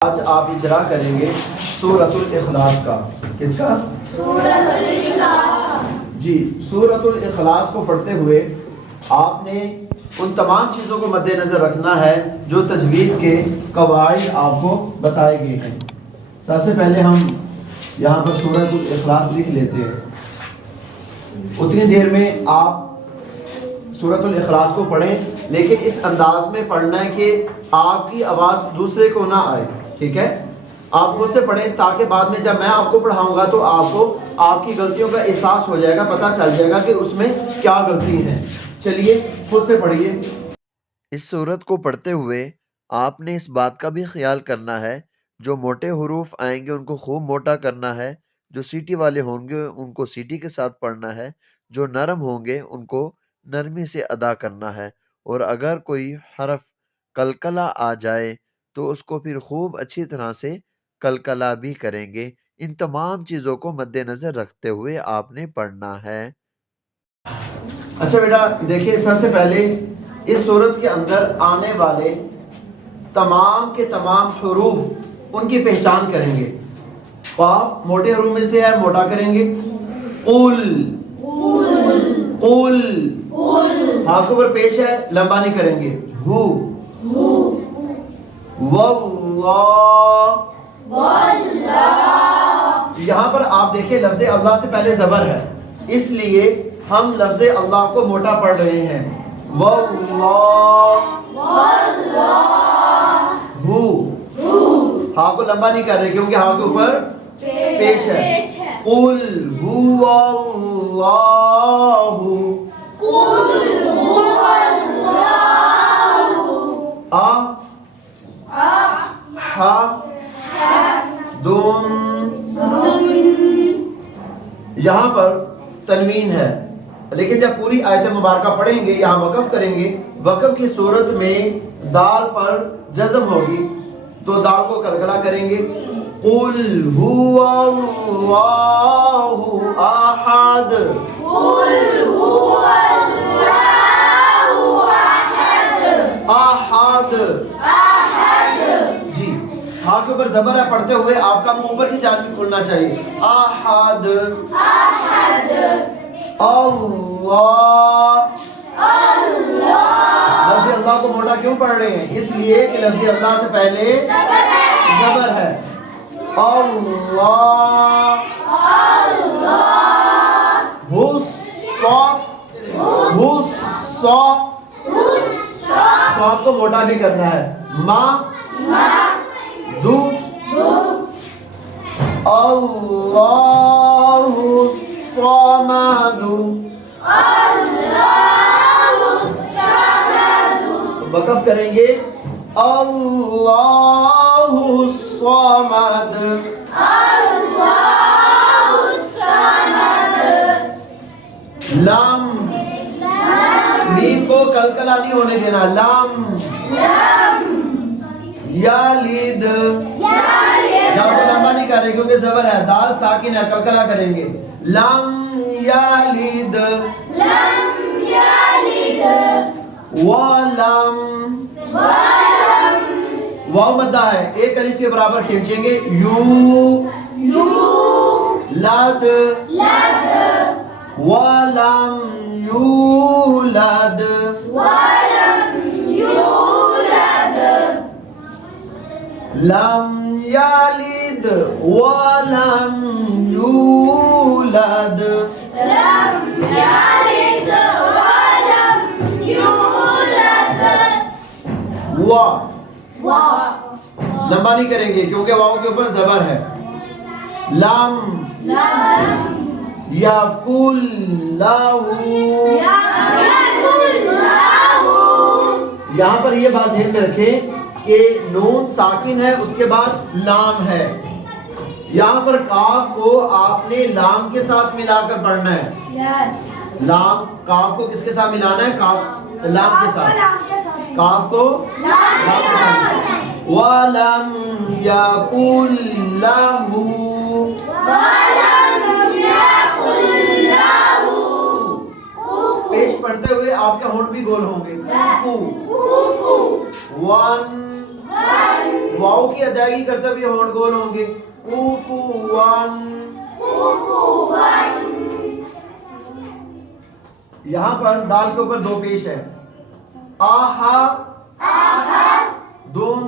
آج آپ اجرا کریں گے سورۃ الاخلاص کا. کس کا؟ سورۃ الاخلاص. جی، سورۃ الاخلاص کو پڑھتے ہوئے آپ نے ان تمام چیزوں کو مد نظر رکھنا ہے جو تجوید کے قواعد آپ کو بتائے گئے ہیں. سب سے پہلے ہم یہاں پر سورۃ الاخلاص لکھ لیتے ہیں. اتنی دیر میں آپ سورۃ الاخلاص کو پڑھیں، لیکن اس انداز میں پڑھنا ہے کہ آپ کی آواز دوسرے کو نہ آئے. ٹھیک ہے؟ آپ خود سے پڑھیں تاکہ بعد میں جب میں آپ کو پڑھاؤں گا تو آپ کو آپ کی غلطیوں کا احساس ہو جائے گا، پتہ چل جائے گا کہ اس میں کیا غلطی ہے. چلیے خود سے پڑھیے. اس سورت کو پڑھتے ہوئے آپ نے اس بات کا بھی خیال کرنا ہے جو موٹے حروف آئیں گے ان کو خوب موٹا کرنا ہے، جو سیٹی والے ہوں گے ان کو سیٹی کے ساتھ پڑھنا ہے، جو نرم ہوں گے ان کو نرمی سے ادا کرنا ہے، اور اگر کوئی حرف کلکلا آ جائے تو اس کو پھر خوب اچھی طرح سے کلکلا بھی کریں گے. ان تمام چیزوں کو مد نظر رکھتے ہوئے آپ نے پڑھنا ہے. اچھا بیٹا دیکھیے، سب سے پہلے اس سورت کے اندر آنے والے تمام کے تمام حروف ان کی پہچان کریں گے. قاف موٹے حروف میں سے ہے، موٹا کریں گے. قل قل ہاتھ کے اوپر پیش ہے، لمبا نہیں کریں گے. ہو واللہ. یہاں پر آپ دیکھیں لفظ اللہ سے پہلے زبر ہے، اس لیے ہم لفظ اللہ کو موٹا پڑھ رہے ہیں. واللہ ہو. ہاں کو لمبا نہیں کر رہے کیونکہ ہاں کے اوپر پیش ہے. قل هو اللہ. دون. یہاں پر تنوین ہے، لیکن جب پوری آیت مبارکہ پڑھیں گے یہاں وقف کریں گے. وقف کی صورت میں دال پر جزم ہوگی تو دال کو کلکلا کریں گے. قل هو اللہ احد. احد. جی ہاں کے اوپر زبر ہے، پڑھتے ہوئے آپ کا منہ اوپر کی جانب کھلنا چاہیے. احد. اللہ. لفظ اللہ کو موٹا کیوں پڑھ رہے ہیں؟ اس لیے کہ لفظ اللہ سے پہلے زبر ہے. اللہ. صاد کو موٹا بھی کرنا ہے. ما دو. اللہ الصمد. وقف کریں گے. اللہ الصمد. لام. میم کو کلکلا نہیں ہونے دینا. لام. یالد. یہاں کو لمبا نہیں کر رہے کیونکہ زبر ہے، دال ساکن ہے، کلکلا کریں گے. لم یالد. ولم. واو مدہ ہے، ایک الف کے برابر کھینچیں گے. یو لد. ولم یولد. لم یلد ولم یولد. لمبا نہیں کریں گے کیونکہ واو کے اوپر زبر ہے. لم یقل لہو. یہاں پر یہ بات ذہن میں رکھیں کہ نون ساکن ہے، اس کے بعد لام ہے. یہاں پر کاف کو آپ نے لام کے ساتھ ملا کر پڑھنا ہے. لام کاف کو کس کے ساتھ ملانا ہے؟ کاف لام کے ساتھ. کاف کو لام کے ساتھ. وَلَمْ يَقُلْ لَهُ. پڑھتے ہوئے آپ کے ہونٹ بھی گول ہوں گے. ون واو کی ادائیگی کرتے ہوئے ہونٹ گول ہوں گے. کفوان. یہاں پر دال کے اوپر دو پیش ہے. آہا دن.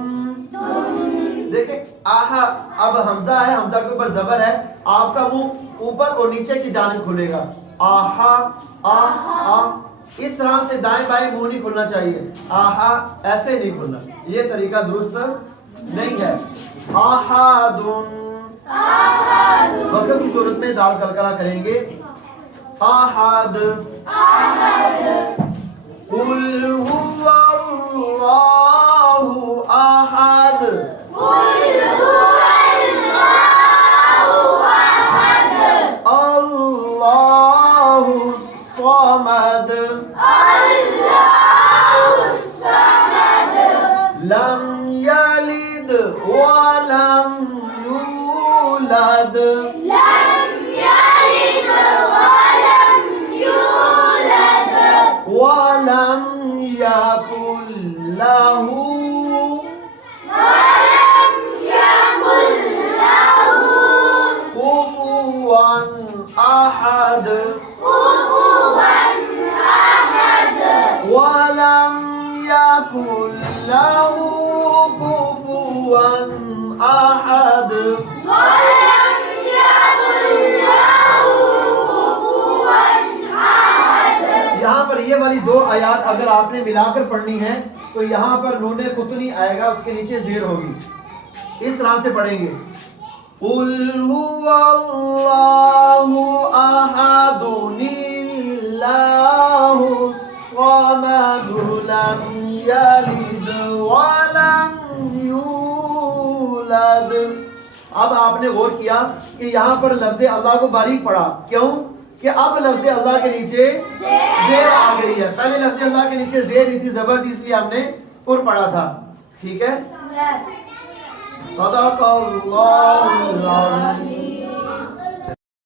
دیکھیں آہا اب حمزہ ہے, حمزہ کے اوپر زبر ہے, آپ کا منہ اوپر اور نیچے کی جانب کھلے گا. آہا آ. اس طرح سے دائیں بائیں منہ نہیں کھلنا چاہیے. آہا ایسے نہیں کھلنا, یہ طریقہ درست نہیں ہے. آہا دن. وقف کی صورت میں دال کلکلا کریں گے. آہد. قل هو الله احد. الله الصمد. لم يلد ولم يولد. ولم يكن له كفوا أحد. ولم يكن له كفوا أحد. یہاں پر یہ والی دو آیات اگر آپ نے ملا کر پڑھنی ہے تو یہاں پر نون قطنی آئے گا, اس کے نیچے زیر ہوگی. اس طرح سے پڑھیں گے. قل هو الله احد الله الصمد لم يلد ولم يولد. اب آپ نے غور کیا کہ یہاں پر لفظ اللہ کو باریک پڑھا. کیوں؟ کہ اب لفظ اللہ کے نیچے زیر آ گئی ہے. پہلے لفظ اللہ کے نیچے زیر نہیں تھی, زبر تھی, اس لیے ہم نے پر پڑھا تھا. ٹھیک ہے. صدق اللہ العظیم.